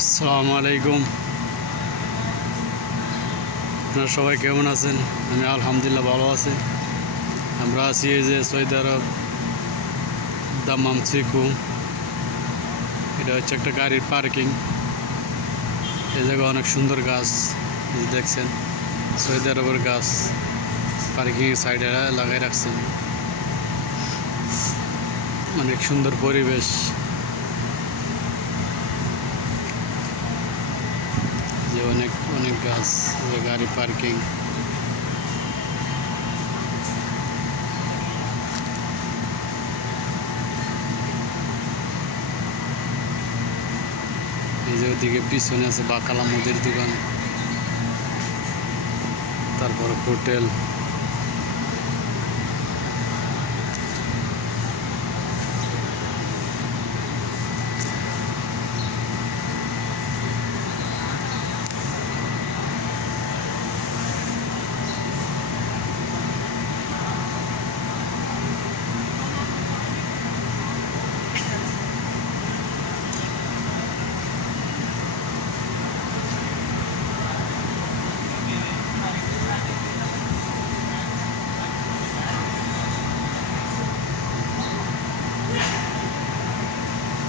আসসালামু আলাইকুম। আপনারা সবাই কেমন আছেন? আমি আলহামদুলিল্লাহ ভালো আছি। আমরা আছি এই যে সৌদি আরব দাম্মাম সিকু। এটা হচ্ছে একটা গাড়ির পার্কিং। এই জায়গায় অনেক সুন্দর গাছ দেখছেন, সৌদি আরবের গাছ পার্কিংয়ের সাইডে লাগাই রাখছেন। অনেক সুন্দর পরিবেশ। যে অনেক অনেক গাছ, গাড়ি পার্কিং। এই যে ওদিকে পিছনে আছে বাকালা মুদির দোকান, তারপর হোটেল।